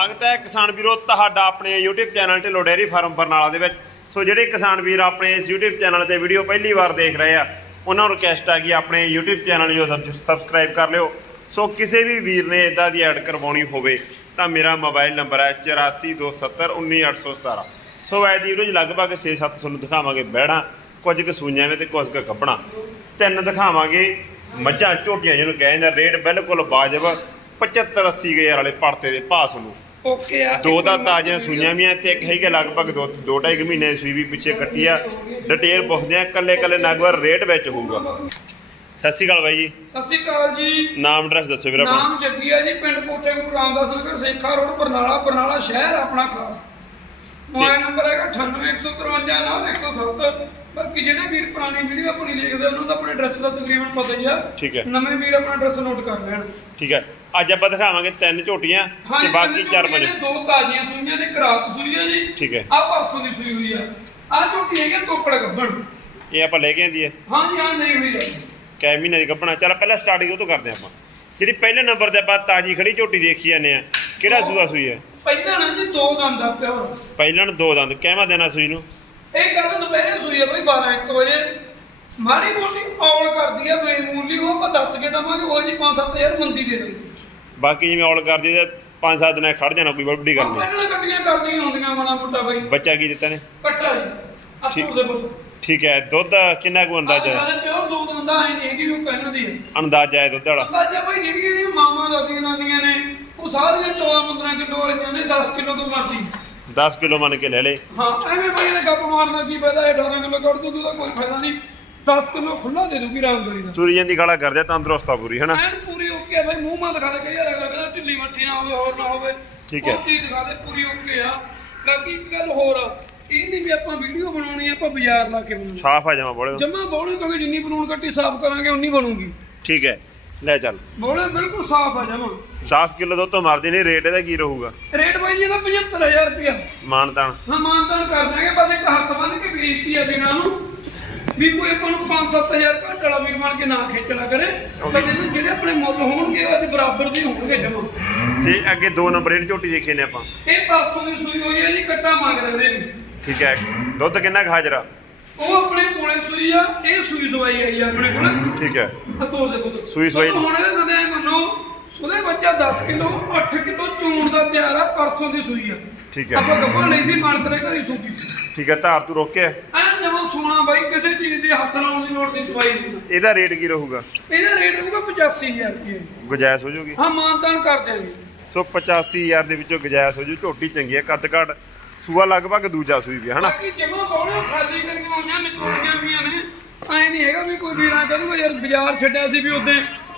ਸਵਾਗਤ ਹੈ ਕਿਸਾਨ ਵੀਰੋ ਤੁਹਾਡਾ ਆਪਣੇ YouTube channel Dhillon dairy farm Barnala ਦੇ ਵਿੱਚ। ਸੋ ਜਿਹੜੇ ਕਿਸਾਨ ਵੀਰ ਆਪਣੇ ਇਸ YouTube ਚੈਨਲ ਤੇ ਵੀਡੀਓ ਪਹਿਲੀ ਵਾਰ ਦੇਖ ਰਹੇ ਆ, ਉਹਨਾਂ ਨੂੰ ਰਿਕਵੈਸਟ ਆ ਕਿ ਆਪਣੇ YouTube ਚੈਨਲ ਨੂੰ ਸਬਸਕ੍ਰਾਈਬ ਕਰ ਲਿਓ। ਸੋ ਕਿਸੇ ਵੀ ਵੀਰ ਨੇ ਇਦਾਂ ਦੀ ਐਡ ਕਰਵਾਉਣੀ ਹੋਵੇ ਤਾਂ ਮੇਰਾ ਮੋਬਾਈਲ ਨੰਬਰ ਹੈ 8427191817 ਸੋ ਐ ਦੀ ਵੀਡੀਓ 'ਚ ਲਗਭਗ 6-7 ਤੁਹਾਨੂੰ ਦਿਖਾਵਾਂਗੇ ਬਹਿੜਾਂ ਕੁਝ ਕੁ ਸੂਈਆਂ ਵਿੱਚ ਤੇ ਕੁਝ ਕੁ ਕੱਪਣਾ ਤਿੰਨ ਦਿਖਾਵਾਂਗੇ ਮੱਝਾਂ, ਝੋਟੀਆਂ ਜਿਹਨੂੰ ਕਹਿੰਦੇ ਨੇ ਰੇਟ ਬਿਲਕੁਲ ਵਾਜਬ 75 80 ਹਜ਼ਾਰ ਵਾਲੇ ਪੜਤੇ ਦੇ ਭਾਸ ਨੂੰ ਓਕੇ ਆ। ਦੋ ਤਾਂ ਤਾਜ਼ੀਆਂ ਸੂਈਆਂ ਵੀ ਆ ਤੇ ਇੱਕ ਹੈਗੇ ਲਗਭਗ ਦੋ ਦੋ ਢਾਈ ਕੁ ਮਹੀਨੇ ਦੀ ਸੂਈ ਵੀ ਪਿੱਛੇ ਕੱਟੀ ਆ। ਡਿਟੇਲ ਪੁੱਛਦੇ ਆ ਕੱਲੇ ਕੱਲੇ ਨਗਵਰ ਰੇਟ ਵਿੱਚ ਹੋਊਗਾ। ਸਤਿ ਸ਼੍ਰੀ ਅਕਾਲ ਬਾਈ ਜੀ। ਸਤਿ ਸ਼੍ਰੀ ਅਕਾਲ ਜੀ। ਨਾਮ ਐਡਰੈਸ ਦੱਸੋ ਵੀਰ ਆਪਣਾ। ਨਾਮ ਜੱਗੀ ਹੈ ਜੀ ਪਿੰਡ ਕੋਟੇ ਗੁਰੂ ਰਾਮਦਾਸ ਨਗਰ ਸੇਖਾ ਰੋਡ ਬਰਨਾਲਾ ਬਰਨਾਲਾ ਸ਼ਹਿਰ ਆਪਣਾ ਖਾਸ। ਮੋਬਾਈਲ ਨੰਬਰ ਹੈਗਾ 9815991107 ਬਾਕੀ ਜਿਹੜੇ ਵੀਰ ਪੁਰਾਣੀ ਵੀਡੀਓ ਆਪਣੀ ਦੇਖਦੇ ਉਹਨਾਂ ਦਾ ਆਪਣੇ ਐਡਰੈਸ ਦਾ ਤਕਰੀਬਨ ਪਤਾ ਹੀ ਆ। ਠੀਕ ਹੈ। ਨਵੇਂ ਵੀਰ ਆਪਣਾ ਐਡਰੈਸ ਨੋਟ ਕਰ ਲੈਣ। ਠੀਕ ਹੈ। ਅੱਜ ਆਪਾਂ ਦਿਖਾਵਾਂਗੇ ਤਿੰਨ ਝੋਟੀਆਂ ਤੇ ਬਾਕੀ ਚਾਰ ਪੰਜ। ਦੋ ਤਾਜ਼ੀਆਂ ਸੂਈਆਂ ਤੇ ਕਰਾਤ ਸੂਈ ਆ ਜੀ। ਠੀਕ ਹੈ। ਆ ਪਰਸੋਂ ਦੀ ਸੂਈ ਹੋਈ ਆ। ਆ ਝੋਟੀ ਹੈਗੀ ਆ ਤੋਕੜ ਗੱਬਣ। ਇਹ ਆਪਾਂ ਲੈ ਕੇ ਆਂਦੀ ਹੈ। ਹਾਂ ਜੀ ਹਾਂ ਨਹੀਂ ਹੋਈ ਆ। ਕੈ ਮਹੀਨੇ ਦੀ ਕੱਪਣਾ ਚੱਲ ਪਹਿਲਾਂ ਸਟਾਰਟਿੰਗ ਉਹ ਤੋਂ ਕਰਦੇ ਆਪਾਂ। ਜਿਹੜੀ ਪਹਿਲੇ ਨੰਬਰ ਤੇ ਆਪਾਂ ਤਾਜੀ ਖੜੀ ਝੋਟੀ ਦੇਖੀ ਜਾਂਦੇ ਆ ਕਿਹੜਾ ਸੂਆ ਸੂਈ ਹੈ? ਪਹਿਲਾਂ ਨਾ ਜੀ ਦੋ ਦੰਦ ਆ ਪਿਆ ਪਹਿਲਾਂ ਨੂੰ ਦੋ ਦੰਦ। ਕਹਿਵਾ ਦੇਣਾ ਸੂਈ ਨੂੰ? ਇਹ ਕੱਲ ਦੁਪਹਿਰੇ ਸੂਈ ਆ ਬਈ 12 1 ਵਜੇ। ਮਾੜੀ ਮੋਟੀ ਔਲ ਕਰਦੀ ਆ ਬੇਮੂਲੀ ਉਹ ਆਪਾਂ ਦੱਸ ਕੇ ਦਵਾਂਗੇ ਉਹ ਜੀ 5-7000 ਮੰਦੀ ਦੇ ਦੇਣੀ ਬਾਕੀ ਜਿਵੇਂ ਔਲ ਕਰਦੀ ਤੇ ਪੰਜ ਸੱਤ ਦਿਨ ਖੜ ਜਾਣਾ ਕੋਈ ਵੱਡੀ ਗੱਲ ਨਹੀਂ। ਪਹਿਲਾਂ ਕੱਟੀਆਂ ਕਰਦੀਆਂ ਹੁੰਦੀਆਂ ਮਾੜਾ ਮੋਟਾ ਬਈ। ਬੱਚਾ ਕੀ ਦਿੱਤਾ ਨੇ? ਕੱਟਾ ਜੀ। ਅੱਠੂ ਦੇ ਪੁੱਤ। ਠੀਕ ਹੈ ਦੁੱਧ ਕਿੰਨਾ ਕੁ ਅੰਦਾਜ਼ਾ ਹੈ? ਪਿਓਰ ਦੋ ਦੰਦਾ ਹੈ ਨਹੀਂ ਕਿ ਉਹ ਕਹਿਣ ਦੀ। ਅੰਦਾਜ਼ਾ ਹੈ ਦੁੱਧ ਵਾਲਾ? ਅੰਦਾਜ਼ਾ ਬਈ ਜਿਹੜੀ ਜਿਹੜੀਆਂ ਮਾਵਾਂ ਦੱਸਦੀਆਂ ਜਾਂਦੀਆਂ ਨੇ ਉਹ ਸਾਰੀਆਂ 14 15 ਕਿਲੋ ਵਾਲੀਆਂ ਨੇ 10 ਕਿਲੋ ਤੋਂ ਮਰਦੀ 10 ਕਿਲੋ ਮੰਨ ਕੇ ਲੈ ਲੇ। ਹਾਂ ਐਵੇਂ ਬਈ ਇਹਦੇ ਗੱਪ ਮਾਰਨਾ ਕੀ ਫਾਇਦਾ? ਇਹ 18 ਕਿਲੋ ਕੱਢ ਦੂਗੀ ਤਾਂ ਕੋਈ ਫਾਇਦਾ ਨਹੀਂ। 10 ਕਿਲੋ ਖੁੱਲਾ ਦੇ ਦੂਗੀ ਰਾਮਦਾਰੀ ਦਾ। ਤੁਰੀ ਜਾਂਦੀ ਗਾਲਾ ਕਰ ਜਾ ਤੰਦਰੁਸਤਾ ਪੂਰੀ ਹਨਾ? ਐਨ ਪੂਰੀ ਓਕੇ ਆ ਬਈ ਮੂੰਹ ਮਾ ਦਿਖਾ ਦੇ ਕਈ ਵਾਰ ਅਗਲਾ ਕਹਿੰਦਾ ਢਿੱਲੀ ਮੱਠੀ ਨਾ ਹੋਵੇ ਹੋਰ ਨਾ ਹੋਵੇ। ਠੀਕ ਹੈ। ਉਹ ਚੀਜ਼ ਦਿਖਾ ਦੇ ਪੂਰੀ ਓਕੇ ਆ। ਬਾਕੀ ਇੱਕ ਗੱਲ ਹੋਰ ਆ ਇਹ ਨਹੀਂ ਵੀ ਆਪਾਂ ਵੀਡੀਓ ਬਣਾਉਣੀ ਆ ਆਪਾਂ ਬਾਜ਼ਾਰ ਲਾ ਕੇ ਬਣਾਉਣੀ। ਸਾਫ਼ ਆ ਜਾਵਾਂ ਬੋਲੇ। ਜਮਾ ਬੋਲੇ ਕਿਉਂਕਿ ਜਿੰਨੀ ਬਲੂਨ ਕੱਟੀ ਸਾਫ਼ ਕਰਾਂਗੇ ਉਨੀ ਬਣੂਗੀ। ਠੀਕ ਹੈ। ਲੈ ਚੱਲ। ਬੋਲੇ ਬਿਲਕੁਲ ਸਾਫ਼ ਆ ਜਮਾ। 10 ਕਿਲੋ ਦੁੱਧ ਤੋਂ ਮਰਦੀ ਨਹੀਂ ਰੇਟ ਇਹਦਾ ਕੀ ਰਹੂਗਾ? ਰੇਟ ਬਾਈ ਜੀ ਇਹਦਾ 75000 ਰੁਪਇਆ। ਮਾਨਤਾਨ। ਹਾਂ ਮਾਨਦਾਨ ਕਰ ਦਾਂਗੇ ਬਸ ਇੱਕ ਹੱਥ ਬੰਨ ਕੇ ਬੇਇੱਜ਼ਤੀ ਆ ਬਿਨਾਂ ਨੂੰ। ਵੀ ਕੋਈ ਆਪਾਂ ਨੂੰ 5-7000 ਘੱਟ ਵਾਲਾ ਵੀਰ ਬਣ ਕੇ ਨਾ ਖੇਚਣਾ ਕਰੇ ਤਾਂ ਜਿਹੜੇ ਜਿਹੜੇ ਆਪਣੇ ਮੁੱਲ ਹੋਣਗੇ ਉਹਦੇ ਬਰਾਬਰ ਦੇ ਹੋਣਗੇ ਜਮਾ। ਤੇ ਅੱਗੇ ਦੋ ਨੰਬਰ ਜਿਹੜੀ ਝੋਟੀ ਦੇਖੀ ਨੇ ਆਪਾਂ। ਇਹ ਪਰਸੋਂ ਦੀ ਸੂਈ ਹੋਈ ਹੈ ਜੀ ਕੱਟਾ ਮੰਗ ਰਹੇ ਨੇ। ਠੀਕ ਹੈ। ਦੁੱਧ ਕਿੰਨਾ ਕੁ ਹਾਜ਼ਰਾ ਉਹ ਆਪਣੇ ਕੋਲੇ ਸੂਈ ਆ ਇਹ ਸੂਈ ਸਵਾਈ ਆਈ ਆ ਆਪਣੇ ਕੋਲ। ਠੀਕ ਹੈ। ਅਤੋਂ ਦੇ ਕੋਲ ਸੂਈ ਸਵਾਈ- ਹੁਣ ਇਹਦੇ ਦੰਦੇ ਮੰਨੋ ਉਹਦੇ ਬੱਚਾ 10 ਕਿਲੋ 8 ਕਿਲੋ ਚੂਣ ਦਾ ਤਿਆਰ ਆ ਪਰਸੋਂ ਦੀ ਸੂਈ ਆ। ਠੀਕ ਹੈ। ਆਪਾਂ ਗੱਪਾਂ ਲਈ ਸੀ ਮਾਲਕ ਦੇ ਘਰੀ ਸੂਈ। ਠੀਕ ਹੈ ਧਾਰ ਤੂੰ ਰੋਕਿਆ? ਐਂ ਜਦੋਂ ਸੋਨਾ ਬਾਈ ਕਿਸੇ ਚੀਜ਼ ਦੀ ਹੱਥ ਲਾਉਣ ਦੀ ਲੋੜ ਨਹੀਂ ਦਵਾਈ ਦੀ। ਇਹਦਾ ਰੇਟ ਕੀ ਰਹੂਗਾ? ਇਹਦਾ ਰੇਟ ਹੋਊਗਾ 85000 ਰੁਪਏ। ਗੁਜਾਇਸ਼ ਹੋ ਜੂਗੀ? ਹਾਂ ਮਾਨਤਾਨ ਕਰ ਦਿਆਂਗੇ। ਸੋ 85000 ਦੇ ਵਿੱਚੋਂ ਗੁਜਾਇਸ਼ ਹੋ ਜੂ ਝੋਟੀ ਚੰਗੀ ਹੈ ਕੱਦ ਘੱਟ ਸੂਆ ਲਗਭਗ ਦੂਜਾ ਸੂਈ ਵੀ ਹਨਾ? ਬਾਕੀ ਜਮਾ ਕੋਲੇ ਖਾਲੀ ਕਰੀਆਂ ਹੋਈਆਂ ਨਿਕੋੜੀਆਂ ਵੀਆਂ ਨੇ। ਐ ਨਹੀਂ ਹੈਗਾ ਵੀ ਕੋਈ ਵੀਰਾਂ ਕਰੂਗਾ ਯਾਰ ਬਾਜ਼ਾਰ ਛੱਡਿਆ ਸੀ ਵੀ ਉਦੋਂ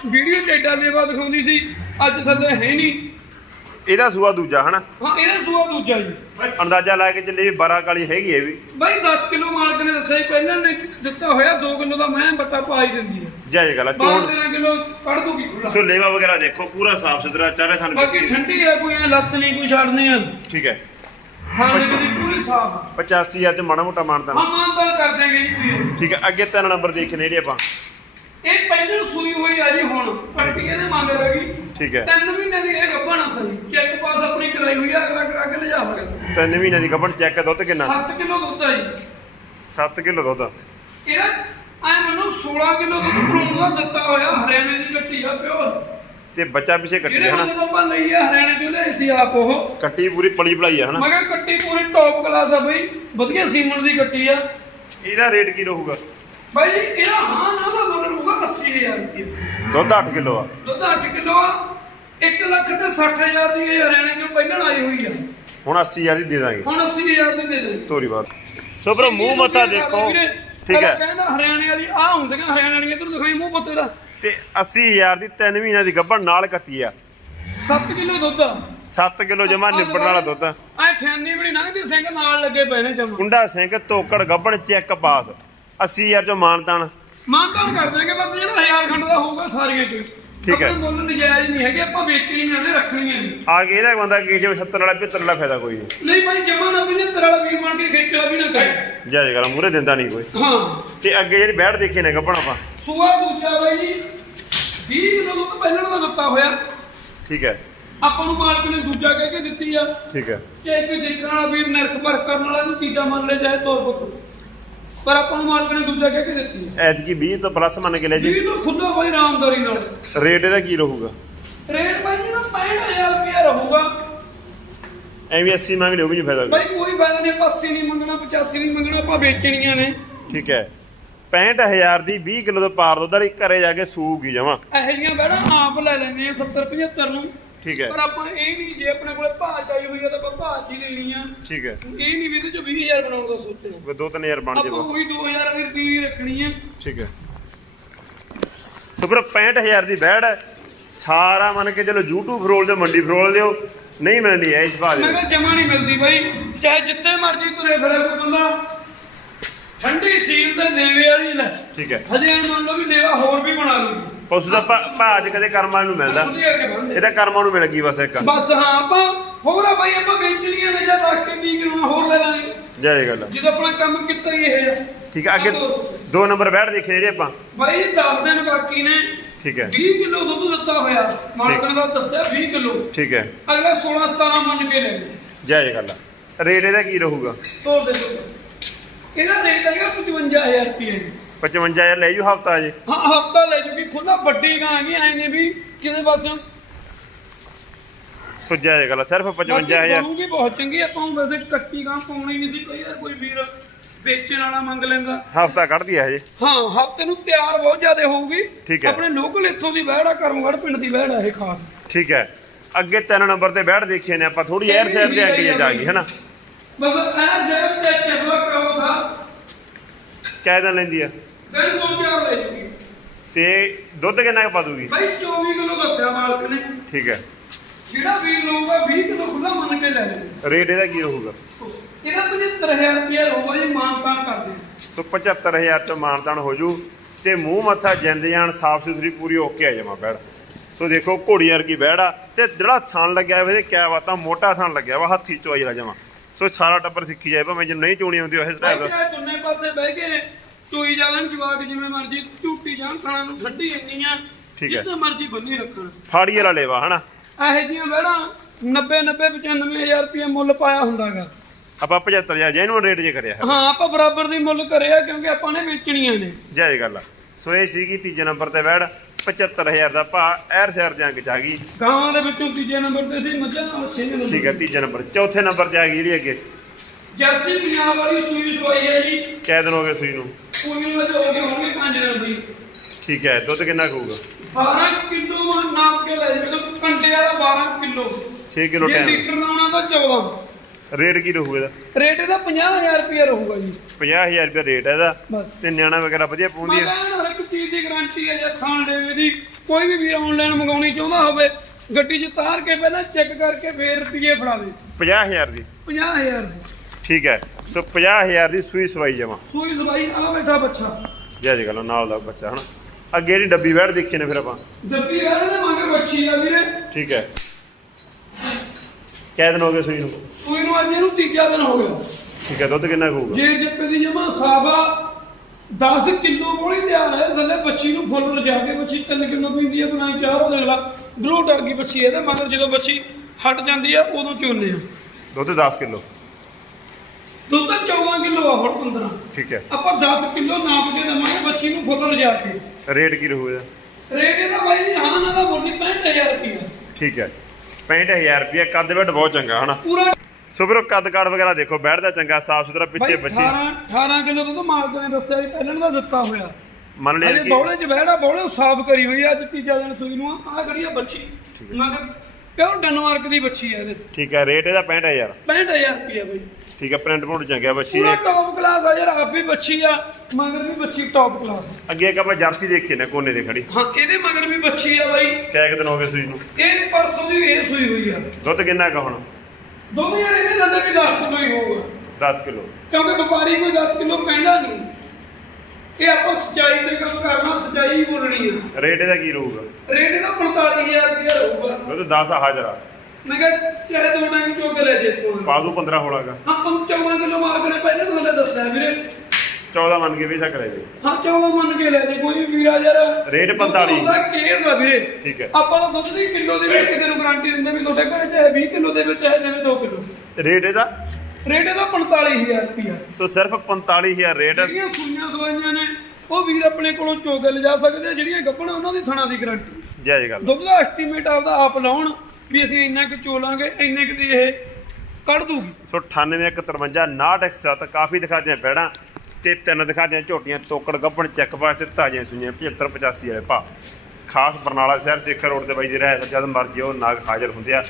ਵੀਡੀਓ ਚ ਐਡਾ ਲੇਵਾ ਦਿਖਾਉਂਦੀ ਸੀ ਅੱਜ ਥੱਲੇ ਹੈ ਨਹੀਂ। ਇਹਦਾ ਸੂਆ ਦੂਜਾ ਹਨਾ? ਹਾਂ ਇਹਦਾ ਸੂਆ ਦੂਜਾ ਜੀ। ਅੰਦਾਜ਼ਾ ਲਾ ਕੇ ਚੱਲੇ ਵੀ 12 ਕਾਲੀ ਹੈਗੀ ਹੈ ਵੀ। ਬਾਈ 10 ਕਿਲੋ ਮਾਲਕ ਨੇ ਦੱਸਿਆ ਸੀ ਪਹਿਲਾਂ ਨੇ ਦਿੱਤਾ ਹੋਇਆ 2 ਕਿਲੋ ਦਾ ਮੈਂ ਬੱਟਾ ਪਾ ਹੀ ਦਿੰਦੀ ਹੈ ਜਾਇਜ਼ ਗੱਲ ਹੈ 12 ਚੋਣ 13 ਕਿਲੋ ਕੱਢ ਦੂਗੀ ਖੁੱਲਾ ਸੋ ਲੇਵਾ ਵਗੈਰਾ ਦੇਖੋ ਪੂਰਾ ਸਾਫ਼ ਸੁਥਰਾ ਚਾਰੇ ਥਾਨ ਬਾਕੀ ਠੰਡੀ ਹੈ ਕੋਈ ਲੱਤ ਨਹੀਂ ਕੋਈ ਛੱਡਨੀ ਹੈ ਠੀਕ ਹੈ। ਹਾਂ ਦੀ ਪੂਰੀ ਸਾਫ਼ 85000 ਤੇ ਮਾੜਾ ਮੋਟਾ ਮਾਨਤਾ ਹਾਂ ਮਾਨਤਾਨ ਕਰ ਦਿਆਂਗੇ ਜੀ ਕੋਈ। ਠੀਕ ਹੈ ਅੱਗੇ ਤਿੰਨ ਨੰਬਰ ਦੇਖਨੇ ਜਿਹੜੇ ਆਪਾਂ। ਇਹ ਪਹਿਲਾਂ ਸੂਈ ਹੋਈ ਆ ਜੀ ਹੁਣ ਪੱਟੀ ਇਹਦੇ ਮੰਗ ਰਹੀ ਠੀਕ ਹੈ। ਤਿੰਨ ਮਹੀਨੇ ਦੀ ਇਹ ਗੱਭਣਾ ਸਹੀ। ਚੈੱਕ ਪਾਸ ਆਪਣੀ ਕਰਾਈ ਹੋਈ ਆ ਅਗਲਾ ਕਰਾ ਕੇ ਲਿਜਾ ਸਕਦਾ। ਤਿੰਨ ਮਹੀਨੇ ਦੀ ਗੱਭਣ ਚੈੱਕ ਦੁੱਧ ਕਿੰਨਾ? 7 ਕਿਲੋ ਦੁੱਧ ਆ ਜੀ। 7 ਕਿਲੋ ਦੁੱਧ। ਇਹਦਾ ਐ ਮੈਨੂੰ 16 ਕਿਲੋ ਦੁੱਧ ਭਰੂਣ ਦਾ ਦਿੱਤਾ ਹੋਇਆ ਹਰਿਆਣੇ ਦੀ ਗੱਟੀ ਆ ਪਿਓਰ। ਤੇ ਬੱਚਾ ਪਿੱਛੇ ਕੱਟੀ ਜਿਹੜੇ ਹਨਾ ਬੰਦੇ ਆਪਾਂ ਲਈ ਆ ਹਰਿਆਣੇ ਤੋਂ ਲਿਆਏ ਸੀ ਆਪ ਉਹ। ਕੱਟੀ ਪੂਰੀ ਪਲੀ ਭਲਾਈ ਆ ਹਨਾ ਮੈਂ ਕਿਹਾ ਕੱਟੀ ਪੂਰੀ ਟੌਪ ਕਲਾਸ ਆ ਬਈ ਵਧੀਆ ਸੀਮਨ ਦੀ ਕੱਟੀ ਆ। ਇਹਦਾ ਰੇਟ ਕੀ ਰਹੂਗਾ? ਬਾਈ ਜੀ ਇਹਦਾ ਹਾਂ ਨਾ ਦਾ ਮੁੱਲ ਹੋਊਗਾ 80000 ਰੁਪਏ। ਦੁੱਧ 8 ਕਿਲੋ ਆ। ਦੁੱਧ 8 ਕਿਲੋ ਆ। 1 ਲੱਖ ਤੇ 60000 ਦੀ ਇਹ ਹਰਿਆਣੇ ਤੋਂ ਪਹਿਲਾਂ ਆਈ ਹੋਈ ਆ। ਹੁਣ 80000 ਦੀ ਦੇ ਦਾਂਗੇ। ਹੁਣ 80000 ਦੀ ਦੇ ਦੇ ਤੋਰੀ ਬਾਤ। ਸੋ ਬਰੋ ਮੂੰਹ ਮੱਥਾ ਦੇਖੋ। ਠੀਕ ਹੈ। ਕਹਿੰਦਾ ਹਰਿਆਣੇ ਵਾਲੀ ਆ ਹੁੰਦੀਆਂ ਹਰਿਆਣੇ ਵਾਲੀਆਂ ਤੈਨੂੰ ਦਿਖਾਈ ਮੂੰਹ ਮੱਥੇ ਦਾ। ਤੇ 80000 ਦੀ 3 ਮਹੀਨਿਆਂ ਦੀ ਗੱਭਣ ਨਾਲ ਕੱਟੀ ਆ। 7 ਕਿਲੋ ਦੁੱਧ। ਆ 7 ਕਿਲੋ ਜਮਾ ਨਿਬੜਨ ਵਾਲਾ ਦੁੱਧ। ਆ ਐ ਠੈਨੀ ਬੜੀ ਲੰਘਦੀ ਸਿੰਘ ਨਾਲ ਲੱਗੇ ਪਏ ਨੇ ਜਮਾ। ਕੁੰਡਾ ਸਿੰਘ ਤੋਕੜ ਗੱਭਣ ਚੈੱਕ ਪਾਸ। 80000 ਚੋਂ ਮਾਨਤਾਨ। ਮਾਨਤਾਨ ਕਰ ਦੇਣਗੇ ਬਸ ਜਿਹੜਾ ਹਜ਼ਾਰ ਖੰਡ ਦਾ ਹੋਊਗਾ ਸਾਰੀਆਂ ਚ। ਠੀਕ ਹੈ। ਮੁੱਲ ਨਜਾਇਜ਼ ਨਹੀਂ ਹੈਗੇ ਆਪਾਂ ਵੇਚਣੀ ਨਹੀਂ ਨੇ ਰੱਖਣੀਆਂ ਨਹੀਂ। ਆ ਕੇ ਇਹਦਾ ਬੰਦਾ ਕਿ ਜਿਵੇਂ 70 ਵਾਲਾ 75 ਵਾਲਾ ਫਾਇਦਾ ਕੋਈ ਨਹੀਂ। ਭਾਈ ਜਮਾ ਨਾ ਵੀ ਤੇਰਾ ਵਾਲਾ ਵੀਰ ਬਣ ਕੇ ਖੇਚਲਾ ਵੀ ਨਾ ਕਰ। ਜਾਇਜ਼ ਗੱਲ ਮੂਰੇ ਦਿੰਦਾ ਨਹੀਂ ਕੋਈ। ਹਾਂ। ਤੇ ਅੱਗੇ ਜਿਹੜੀ ਬੈਠ ਦੇਖੇ ਨੇ ਗੱਭਣ ਆਪਾਂ। ਸੂਆ ਦੂਜਾ ਬਾਈ ਜੀ 20 ਕਿਲੋ ਦੁੱਧ ਪਹਿਲਾਂ ਦਾ ਦਿੱਤਾ ਹੋਇਆ। ਠੀਕ ਹੈ। ਆਪਾਂ ਨੂੰ ਮਾਲਕ ਨੇ ਦੂਜਾ ਕਹਿ ਕੇ ਦਿੱਤੀ ਆ। ਠੀਕ ਹੈ। ਚਾਹੇ ਕੋਈ ਦੇਖਣ ਵਾਲਾ ਵੀਰ ਨਿਰਖ ਪਰਖ ਕਰਨ ਵਾਲਾ ਨੂੰ ਤੀਜਾ ਮੰਨ ਲੈ ਚਾਹੇ ਤੋਰ ਬੱਕੂ ਪਰ ਆਪਾਂ ਨੂੰ ਮਾਲਕ ਨੇ ਦੂਜਾ ਕਹਿ ਕੇ ਦਿੱਤੀ ਆ। ਐਤਕੀ 20 ਤੋਂ ਪਲੱਸ ਮੰਨ ਕੇ ਲੈ ਜੀ। ਜੀ ਤੋਂ ਖੁੱਲਾ ਬਈ ਆਰਾਮਦਾਰੀ ਨਾਲ। ਰੇਟ ਇਹਦਾ ਕੀ ਰਹੂਗਾ? ਰੇਟ ਭਾਈ ਜੀ ਨਾ 65000 ਰੁਪਇਆ ਰਹੂਗਾ। ਐਵੇਂ 80 ਮੰਗ ਲਿਓ ਵੀ ਨਹੀਂ ਫਾਇਦਾ। ਕੋਈ। ਭਾਈ ਕੋਈ ਫਾਇਦਾ ਨਹੀਂ 80 ਨਹੀਂ ਮੰਗਣਾ 85 ਨਹੀਂ ਮੰਗਣਾ ਆਪਾਂ ਵੇਚਣੀਆਂ ਨੇ। ਠੀਕ ਹੈ। 65000 ਦੀ 20 ਕਿਲੋ ਤੋਂ ਪਾਰ ਦੁੱਧ ਵਾਲੀ ਘਰੇ ਜਾ ਕੇ ਸੂਗੀ ਜਮਾ। ਇਹੋ ਜਿਹੀਆਂ ਬੈੜਾ ਆਪ ਲੈ ਆ 70 75 ਨੂੰ। ਠੀਕ ਹੈ। ਪਰ ਆਪਾਂ ਇਹ ਨਹੀਂ ਜੇ ਆਪਣੇ ਕੋਲੇ ਭਾਅ ਚਾਹੀ ਹੋਈ ਆ ਤਾਂ ਆਪਾਂ ਭਾਅ 'ਚ ਹੀ ਲੈਣੀ ਆ। ਠੀਕ ਹੈ। ਇਹ ਨਹੀਂ ਵੀ ਇਹਦੇ ਚੋਂ 20000 ਬਣਾਉਣ ਦਾ ਸੋਚਣਾ। ਕੋਈ 2-3000 ਬਣ ਆਪਾਂ ਜਾਵਾ ਉਹੀ 2000 ਵਾਲੀ ਰੁਪਏ ਹੀ ਰੱਖਣੀ ਆ। ਠੀਕ ਹੈ। ਸੋ ਫਿਰ 65000 ਦੀ ਬੈੜ ਹੈ। ਸਾਰਾ ਮੰਨ ਕੇ ਚਲੋ YouTube ਫਰੋਲ ਦਿਓ ਮੰਡੀ ਫਰੋਲ ਦਿਓ। ਨਹੀਂ ਮਿਲਣੀ ਹੈ ਇਸ ਭਾਅ ਮੈਂ ਦੇ ਕਿਹਾ ਜਮਾ ਨਹੀਂ ਮਿਲਦੀ ਬਾਈ। ਚਾਹੇ ਜਿੱਥੇ ਮਰਜ਼ੀ ਤੁਰੇ ਫਿਰੇ ਕੋਈ ਬੰਦਾ। ਠੰਡੀ ਸੀਲ ਤੇ ਲੇਵੇ ਵਾਲੀ ਲੈ। ਠੀਕ ਹੈ। ਹਜੇ ਮੰਨ ਲਓ ਵੀ ਲੇਵਾ ਹੋਰ ਵੀ ਬਣਾ ਲੂਗੀ ਉਸ ਦਾ ਭਾ- ਭਾਅ ਅੱਜ ਕਦੇ ਕਰਮਾਂ ਨੂੰ ਮਿਲਦਾ? ਉਹਦੇ ਅੱਗੇ ਬੰਨ੍ਹਦੇ। ਇਹਦਾ ਕਰਮਾਂ ਨੂੰ ਮਿਲ ਗਈ ਬਸ ਇੱਕ। ਬਸ ਹਾਂ ਆਪਾਂ ਹੋਰ ਆ ਬਾਈ ਆਪਾਂ ਵੇਚਣੀਆਂ ਨੇ ਜਾਂ ਰੱਖ ਕੇ ਕੀ ਕਰਨਾ ਹੋਰ ਲੈ ਲਾਂਗੇ। ਜੈ ਇਹ ਗੱਲ। ਜਦੋਂ ਆਪਣਾ ਕੰਮ ਕੀਤਾ ਹੀ ਇਹ ਆ। ਠੀਕ ਹੈ ਅੱਗੇ ਦੋ ਨੰਬਰ ਬੈੜ ਦੇਖੇ ਜਿਹੜੇ ਆਪਾਂ। ਬਾਈ 10 ਦਿਨ ਬਾਕੀ ਨੇ। ਠੀਕ ਹੈ। 20 ਕਿਲੋ ਦੁੱਧ ਦਿੱਤਾ ਹੋਇਆ। ਮਾਲਕ ਨੇ ਤਾਂ ਦੱਸਿਆ 20 ਕਿਲੋ। ਠੀਕ ਹੈ। ਅਗਲੇ 16 17 ਮੰਨ ਕੇ ਲੈ ਜੈ ਇਹ ਗੱਲ। ਰੇਟ ਇਹਦਾ ਕੀ ਰਹੂਗਾ? ਤੋੜ ਦੇ ਦਿਓ। ਇਹਦਾ ਰੇਟ ਹੈਗਾ 55000 ਰੁਪਏ 55000 ਲੈ ਜੂ ਹਫਤਾ ਅਜੇ ਹਾਂ ਹਫਤਾ ਲੈ ਜੂਗੀ ਖੁੱਲਾ ਵੱਡੀ ਗਾਂ ਹੈਗੀ ਐ ਨੇ ਵੀ ਕਿਸੇ ਪਾਸੋਂ ਸੋ ਜੈ ਗੱਲ। ਸਿਰਫ 55000 ਬਣੂਗੀ ਬਹੁਤ ਚੰਗੀ ਆਪਾਂ ਨੂੰ ਵੈਸੇ ਕੱਟੀ ਗਾਂ ਪਾਉਣੀ ਨਹੀਂ ਸੀ ਕਈ ਵਾਰ ਕੋਈ ਵੀਰ ਵੇਚਣ ਵਾਲਾ ਮੰਗ ਲੈਂਦਾ। ਹਫਤਾ ਕੱਢਦੀ ਹੈ ਹਜੇ। ਹਾਂ ਹਫ਼ਤੇ ਨੂੰ ਤਿਆਰ ਬਹੁਤ ਜ਼ਿਆਦਾ ਹੋਊਗੀ। ਠੀਕ ਹੈ। ਆਪਣੇ ਲੋਕਲ ਇੱਥੋਂ ਦੀ ਵਹਿੜਾ ਕਰਮਗੜ ਪਿੰਡ ਦੀ ਵਹਿੜਾ ਇਹ ਖਾਸ। ਠੀਕ ਹੈ। ਅੱਗੇ ਤਿੰਨ ਨੰਬਰ ਤੇ ਬੈਠ ਦੇਖੇ ਨੇ ਆਪਾਂ ਥੋੜੀ ਐਰ ਸ਼ਹਿਰ ਦੇ ਅੱਗੇ ਜਾ ਗਈ ਹੈਨਾ ਬਸ ਇਹ ਜਿਹੜਾ ਤੇ ਚੱਲਵਾ ਕਰੋ। ਦਿਨ ਲੈਂਦੀ ਆ। ਦਿਨ ਦੋ ਚਾਰ ਲੈ ਜੂਗੀ। ਤੇ ਦੁੱਧ ਕਿੰਨਾ ਪਾ ਦੂਗੀ? ਭਾਈ 24 ਕਿਲੋ ਦੱਸਿਆ ਮਾਲਕ ਨੇ। ਠੀਕ ਹੈ। ਜਿਹੜਾ ਵੀਰ ਲਊਗਾ 20 ਕਿਲੋ ਖੁੱਲਾ ਮੰਨ ਕੇ ਲੈ ਲੈ ਰੇਟ ਇਹਦਾ ਕੀ ਰਹੂਗਾ? ਇਹਦਾ 75000 ਰੁਪਇਆ ਲਊਗਾ ਜੀ ਮਾਨਤਾਨ ਕਰਦੇ ਸੋ 75000 ਤੋਂ ਮਾਨਤਾਨ ਹੋ ਜੂ ਤੇ ਮੂੰਹ ਮੱਥਾ ਜਿੰਦ ਜਾਨ ਸਾਫ਼ ਸੁਥਰੀ ਪੂਰੀ ਓਕੇ ਆ ਜਮਾ ਬੈੜ ਸੋ ਦੇਖੋ ਘੋੜੀ ਵਰਗੀ ਬੈੜ ਆ ਤੇ ਜਿਹੜਾ ਥਣ ਲੱਗਿਆ ਵਾ ਕਿਆ ਬਾਤਾਂ ਮੋਟਾ ਥਣ ਲੱਗਿਆ ਵਾ ਹੱਥੀ ਚੋਈ ਲਾ ਜਮਾ ਸੋ ਸਾਰਾ ਟੱਬਰ ਸਿੱਖੀ ਜਾਏ ਭਾਵੇਂ ਜੇ ਨਹੀਂ ਚੋਣੀ ਆਉਂਦੀ ਉਹ ਭਾਈ ਸਟਾਈਲ ਦਾ ਪਾਸੇ ਬਹਿ ਕੇ ਚੋਈ ਜਾਣ ਜਵਾਕ ਜਿਵੇਂ ਮਰਜ਼ੀ ਝੂਟੀ ਜਾਣ ਖਾਣਾ ਨੂੰ ਠੰਡੀ ਇੰਨੀ ਆ ਠੀਕ ਹੈ। ਜਿੱਥੇ ਮਰਜ਼ੀ ਬੰਨੀ ਰੱਖਣ। ਫਾੜੀ ਵਾਲਾ ਲੇਵਾ ਹਨਾ? ਇਹੋ ਜਿਹੀਆਂ ਵਹਿੜਾਂ 90 90 95000 ਰੁਪਏ ਮੁੱਲ ਪਾਇਆ ਹੁੰਦਾਗਾ। ਆਪਾਂ 75000 ਜੈਨੂਨ ਰੇਟ ਜੇ ਕਰਿਆ ਹੈ ਹਾਂ ਆਪਾਂ ਬਰਾਬਰ ਦੀ ਮੁੱਲ ਕਰਿਆ ਕਿਉਂਕਿ ਆਪਾਂ ਨੇ ਵੇਚਣੀਆਂ ਨੇ। ਜਾਇਜ਼ ਗੱਲ ਆ। ਸੋ ਇਹ ਸੀਗੀ ਤੀਜੇ ਨੰਬਰ ਤੇ ਬੈੜ 75000 ਦਾ ਭਾ ਐਰ ਸ਼ਹਿਰ ਜੰਗ ਚ ਆ ਗਈ। ਗਾਵਾਂ ਦੇ ਵਿੱਚੋਂ ਤੀਜੇ ਨੰਬਰ ਤੇ ਸੀ ਮੱਝਾਂ ਨਾਲ ਛੇਵੇਂ ਨੰਬਰ। ਠੀਕ ਹੈ ਤੀਜੇ ਨੰਬਰ। ਚੌਥੇ ਨੰਬਰ ਤੇ ਆ ਗਈ ਜਿਹੜੀ ਅੱਗੇ। ਜਰਸੀ ਪੰਜਾਬ ਵਾਲੀ ਸੂਈ ਸਵਾਈ ਹੈ ਜੀ ਕੈ ਦਿਨ ਹੋ ਗਏ ਸੂਈ ਨੂੰ? ਪੂਰੀ ਵਜੇ ਹੋ ਗਏ ਹੋਣਗੇ 5 ਦਿਨ ਬਈ ਠੀਕ ਹੈ ਦੁੱਧ ਕਿੰਨਾ ਕੁ ਹੋਊਗਾ? 12 ਕਿਲੋ ਮਾ ਨਾਪ ਕੇ ਲੈ ਜਾਵੇ ਤਾਂ ਕੰਡੇ ਵਾਲਾ 12 ਕਿਲੋ। 6 ਕਿਲੋ ਜੇ ਟਾਈਮ। ਲੀਟਰ ਲਾਉਣਾ ਤਾਂ 14 ਰੇਟ ਕੀ ਰਹੂਗਾ ਇਹਦਾ? ਰੇਟ ਇਹਦਾ 50000 ਰੁਪਏ ਰਹੂਗਾ ਜੀ। 50000 ਰੁਪਏ ਰੇਟ ਹੈ ਇਹਦਾ। ਤੇ ਨਿਆਣਾ ਵਗੈਰਾ ਵਧੀਆ ਮੈਂ ਪਾਉਂਦੀ ਹੈ ਕਹਿੰਦਾ ਹਰ ਇੱਕ ਚੀਜ਼ ਦੀ ਗਾਰੰਟੀ ਹੈ ਜੇ ਖਾਣ ਦੇਵੇ ਦੀ। ਕੋਈ ਵੀ ਵੀਰ ਆਨਲਾਈਨ ਮੰਗਾਉਣੀ ਚਾਹੁੰਦਾ ਹੋਵੇ ਗੱਡੀ 'ਚ ਤਾਰ ਕੇ ਪਹਿਲਾਂ ਚੈੱਕ ਕਰਕੇ ਫੇਰ ਰੁਪਏ ਫੜਾ ਦੇ। 50000 ਦੀ? 50000 ਦੀ। ਠੀਕ ਹੈ। ਸੋ 50000 ਦੀ ਸੂਈ ਸਵਾਈ ਜਮਾ। ਸੂਈ ਸਵਾਈ ਆ ਬੈਠਾ ਬੱਚਾ। ਜੈ ਜੀ ਗੱਲ ਨਾਲ ਦਾ ਬੱਚਾ ਹਨਾ? ਅੱਗੇ ਜਿਹੜੀ ਡੱਬੀ ਬੈਠ ਦੇਖੀ ਨੇ ਫਿਰ ਆਪਾਂ। ਡੱਬੀ ਵਾਲੇ ਦੇ ਮੰਗੇ ਬੱਚੀ ਆ ਵੀਰੇ। ਠੀਕ ਹੈ। ਕੈ ਦਿਨ ਹੋ ਗਏ ਸੂਈ ਨੂੰ? ਸੂਈ ਨੂੰ ਅੱਜ ਇਹਨੂੰ ਤੀਜਾ ਦਿਨ ਹੋ ਗਿਆ। ਠੀਕ ਹੈ ਦੁੱਧ ਕਿੰਨਾ ਹੋਊਗਾ ਜੇ ਜੱਪੇ ਦੀ ਜਮਾ ਸਾਫਾ 10 ਕਿਲੋ ਬੋਲੀ ਤਿਆਰ ਹੈ। ਥੱਲੇ ਬੱਚੀ ਨੂੰ ਫੁੱਲ ਰਜਾ ਕੇ ਬੱਚੀ 3 ਕਿਲੋ ਪੀਂਦੀ ਹੈ ਨਹੀਂ ਚਾਰ ਉਹਦੇ ਅਗਲਾ ਗਲੋ ਡਰ ਗਈ ਬੱਚੀ ਇਹਦੇ ਮਗਰ ਜਦੋਂ ਬੱਚੀ ਹਟ ਜਾਂਦੀ ਆ ਉਦੋਂ ਚੋਨੇ ਆ। ਦੁੱਧ 10 ਕਿਲੋ। ਦੁੱਧ ਤਾਂ 14 ਕਿਲੋ ਆ ਹੁਣ 15 ਠੀਕ ਹੈ। ਆਪਾਂ 10 ਕਿਲੋ ਨਾਪ ਕੇ ਦਵਾਂਗੇ ਬੱਚੀ ਨੂੰ ਫੁੱਲ ਰਜਾ ਕੇ। ਰੇਟ ਕੀ ਰਹੂ ਇਹਦਾ? ਰੇਟ ਇਹਦਾ ਬਾਈ ਹਾਂ ਨਾ ਦਾ ਬੋਲੀ 65000 ਰੁਪਇਆ ਠੀਕ ਹੈ। 65000 ਰੁਪਏ ਕੱਦ ਬੈਠ ਬਹੁਤ ਚੰਗਾ ਹਨਾ? ਪੂਰਾ ਸੋ ਵੀਰੋ ਕੱਦ ਕਾਠ ਵਗੈਰਾ ਦੇਖੋ ਬੈਠਦਾ ਚੰਗਾ ਸਾਫ਼ ਸੁਥਰਾ ਪਿੱਛੇ ਬੱਚੀ। 18 18 ਕਿਲੋ ਦੁੱਧ ਮਾਲਕ ਨੇ ਦੱਸਿਆ ਵੀ ਪਹਿਲਾਂ ਦਾ ਦਿੱਤਾ ਹੋਇਆ। ਮੰਨ ਲਿਆ ਕਿ ਬੌਲੇ ਚ ਬਹਿੜਾ ਬੌਲੇ ਸਾਫ਼ ਕਰੀ ਹੋਈ ਆ ਅੱਜ ਤੀਜਾ ਦਿਨ ਸੂਈ ਨੂੰ ਆ ਖੜੀ ਆ ਬੱਚੀ। ਮਗਰ ਪਿਓਰ ਡਨਮਾਰਕ ਦੀ ਬੱਚੀ ਆ ਇਹਦੇ। ਠੀਕ ਹੈ ਰੇਟ ਇਹਦਾ 65000 65000 ਰੁਪਇਆ ਬਈ। ਠੀਕ ਹੈ ਪ੍ਰਿੰਟ ਪ੍ਰਿੰਟ ਚੰਗਾ ਬੱਚੀ ਪੂਰਾ ਨੇ ਟੌਪ ਕਲਾਸ ਆ ਯਾਰ ਆਪ ਵੀ ਬੱਚੀ ਆ ਮਗਰ ਵੀ ਬੱਚੀ ਟੌਪ ਕਲਾਸ ਅੱਗੇ ਇੱਕ ਆਪਾਂ ਜਰਸੀ ਦੇਖੀ ਨੇ ਕੋਨੇ ਦੇ ਖੜੀ। ਹਾਂ ਇਹਦੇ ਮਗਰ ਵੀ ਬੱਚੀ ਆ ਬਾਈ। ਕਿਆ ਕੁ ਦਿਨ ਹੋ ਗਏ ਸੂਈ ਨੂੰ। ਇਹ ਪਰਸੋਂ ਦੀ ਇਹ ਸੂਈ ਹੋਈ ਆ। ਦੁੱਧ ਕਿੰਨਾ ਕਾ ਹੁਣ? ਦੋਵੇਂ ਯਾਰ ਇਹਦੇ ਨਾਲ ਵੀ 10 ਕਿਲੋ ਹੀ ਹੋਊਗਾ। 10 ਕਿਲੋ। ਕਿਉਂਕਿ ਵਪਾਰੀ ਕੋਈ 10 ਕਿਲੋ ਕਹਿੰਦਾ ਨਹੀਂ। ਇਹ ਆਪਾਂ ਸਚਾਈ ਤੇ ਕੰਮ ਕਰਨਾ ਸਚਾਈ ਹੀ ਬੋਲਣੀ ਆ। ਰੇਟ ਇਹਦਾ ਕੀ ਰਹੂਗਾ? ਰੇਟ ਇਹਦਾ 45000 ਰੁਪਇਆ ਰਹੂਗਾ। ਦੁੱਧ 10 ਹਾਜ਼ਰਾ ਮੈਂ ਕਿਹਾ ਚਾਹੇ ਦੋ ਟਾਈਮ ਚੋਕ ਲੈ ਦੇ ਤੂੰ ਪਾ ਦੂ 15 ਹੋਲਾਗਾ ਹਾਂ 55 ਕਿਲੋ ਨੇ ਪਹਿਲੇ ਤੁਹਾਨੂੰ ਦੱਸਿਆ ਵੀਰੇ। 14 ਮੰਨ ਕੇ ਵੀ ਸਕਦਾ ਜੀ। ਹਾਂ 14 ਮੰਨ ਕੇ ਲੈ ਜੇ ਕੋਈ ਵੀ ਵੀਰਾ ਯਾਰ ਰੇਟ 45 ਹੁੰਦਾ ਕੇਅਰ ਦਾ ਵੀਰੇ। ਠੀਕ ਹੈ। ਆਪਾਂ ਤਾਂ ਦੁੱਧ ਦੀ ਕਿਲੋ ਦੇ ਵਿੱਚ ਕਿਸੇ ਨੂੰ ਗਾਰੰਟੀ ਦਿੰਦੇ ਵੀ ਤੁਹਾਡੇ ਘਰੇ ਚਾਹੇ 20 ਕਿਲੋ ਦੇ ਵਿੱਚ ਹੈ ਜਿਵੇਂ 2 ਕਿਲੋ। ਰੇਟ ਇਹਦਾ? ਰੇਟ ਇਹਦਾ 45000 ਰੁਪਇਆ। ਸੋ ਸਿਰਫ 45000 ਰੇਟ ਹੈ ਜਿਹੜੀਆਂ ਸੂਈਆਂ ਸਵਾਈਆਂ ਨੇ ਉਹ ਵੀਰ ਆਪਣੇ ਕੋਲੋਂ ਚੋਗੇ ਲਿਜਾ ਸਕਦੇ ਆ ਜਿਹੜੀਆਂ ਗੱਪਣਾ ਉਹਨਾਂ ਦੀ ਥਣਾ ਦੀ ਗਾਰੰਟੀ ਜਾਇਜ਼ ਗੱਲ। ਦੁੱਧ ਦਾ ਐਸਟੀਮੇਟ ਆਪਦਾ ਆਪ ਲਾਉਣ ਵੀ ਅਸੀਂ ਇੰਨਾ ਕੁ ਚੋਲਾਂਗੇ ਇੰਨੇ ਕੁ ਦੀ ਇਹ ਕੱਢ ਦੂਗੀ। ਸੋ 9853 987 ਕਾਫੀ ਦਿਖਾਦੇ ਪੈੜਾਂ ਤੇ ਤਿੰਨ ਦਿਖਾਦੇ ਝੋਟੀਆਂ ਤੋਕੜ ਗੱਪਣ ਚੈੱਕ ਵਾਸਤੇ ਤਾਜ਼ੀਆਂ ਸੁਈਆਂ 75 85 ਵਾਲੇ ਭਾ ਖਾਸ ਬਰਨਾਲਾ ਸ਼ਹਿਰ ਸਿੱਖਰ ਰੋਡ ਤੇ ਬਾਈ ਜੀ ਰਹਿ ਜਦ ਮਰਜ਼ੀ ਉਹ ਨਾਗ ਹਾਜ਼ਰ ਹੁੰਦੇ ਆ।